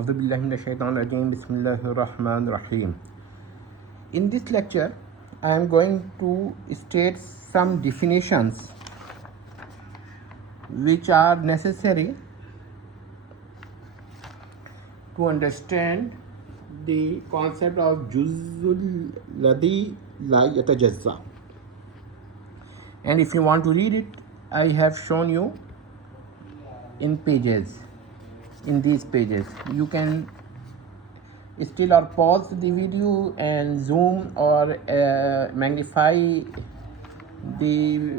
A'udhu billahi minash shaitanir rajeem. Bismillahir rahmanir rahim. In this lecture, I am going to state some definitions which are necessary to understand the concept of Juz Alladhi La Yatajazza. And if you want to read it, I have shown you in pages, in these pages. You can still or pause the video and zoom or magnify the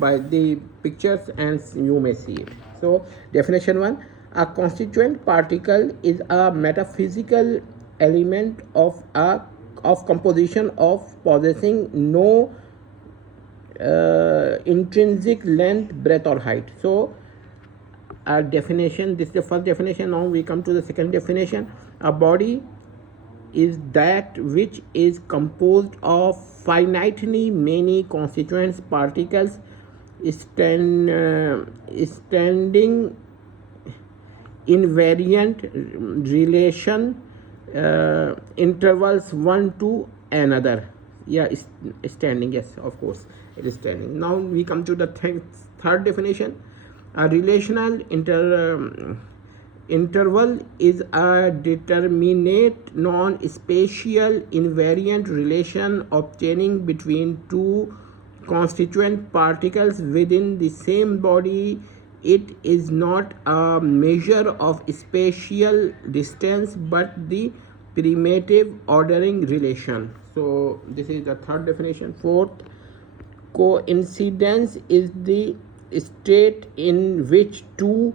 by the pictures and you may see it. So definition 1, a constituent particle is a metaphysical element of composition of possessing no intrinsic length, breadth or height. So our definition, this is the first definition. Now we come to the second definition. A body is that which is composed of finitely many constituent particles standing invariant relation intervals one to another. Standing, yes, of course it is standing. Now we come to the third definition. A relational interval is a determinate non-spatial invariant relation obtaining between two constituent particles within the same body. It is not a measure of spatial distance but the primitive ordering relation. So this is the third definition. Fourth, coincidence is the state in which two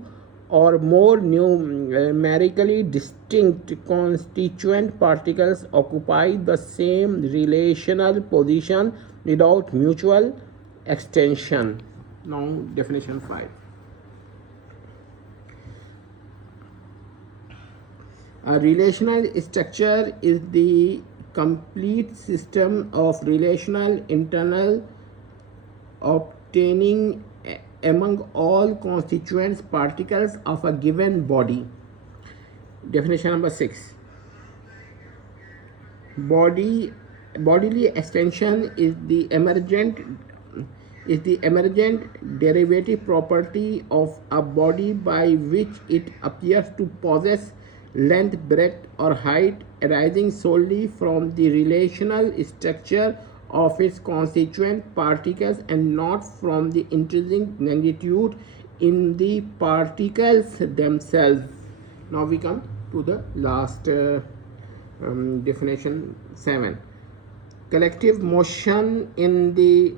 or more numerically distinct constituent particles occupy the same relational position without mutual extension. Now definition 5. A relational structure is the complete system of relational internal obtaining among all constituent particles of a given body. Definition number 6. Bodily extension is the emergent derivative property of a body by which it appears to possess length, breadth or height arising solely from the relational structure of its constituent particles and not from the intrinsic magnitude in the particles themselves. Now we come to the last definition 7. Collective motion in the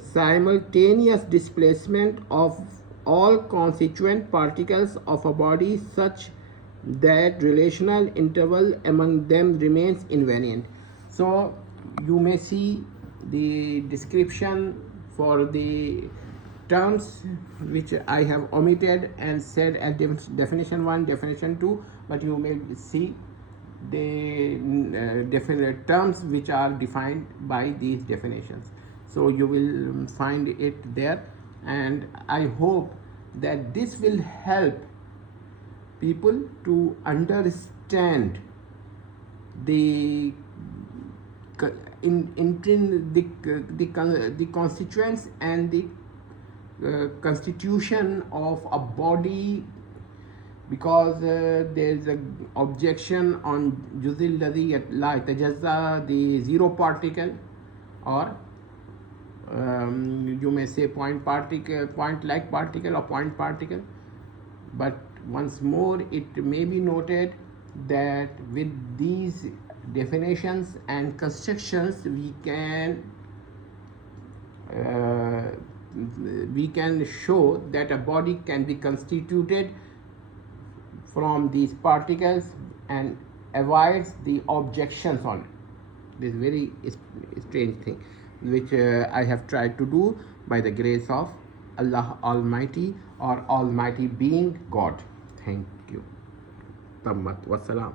simultaneous displacement of all constituent particles of a body such that relational interval among them remains invariant. So you may see the description for the terms which I have omitted and said at definition 1, definition 2, but you may see the definite terms which are defined by these definitions. So you will find it there, and I hope that this will help people to understand the constituents and the constitution of a body, because there is an objection on Juz Alladhi La Yatajazza, the zero particle, or you may say point like particle or point particle. But once more, it may be noted that with these definitions and constructions we can show that a body can be constituted from these particles and avoids the objections on it. This very strange thing which I have tried to do by the grace of Allah Almighty, or Almighty being God. Thank you. Tammat wassalam.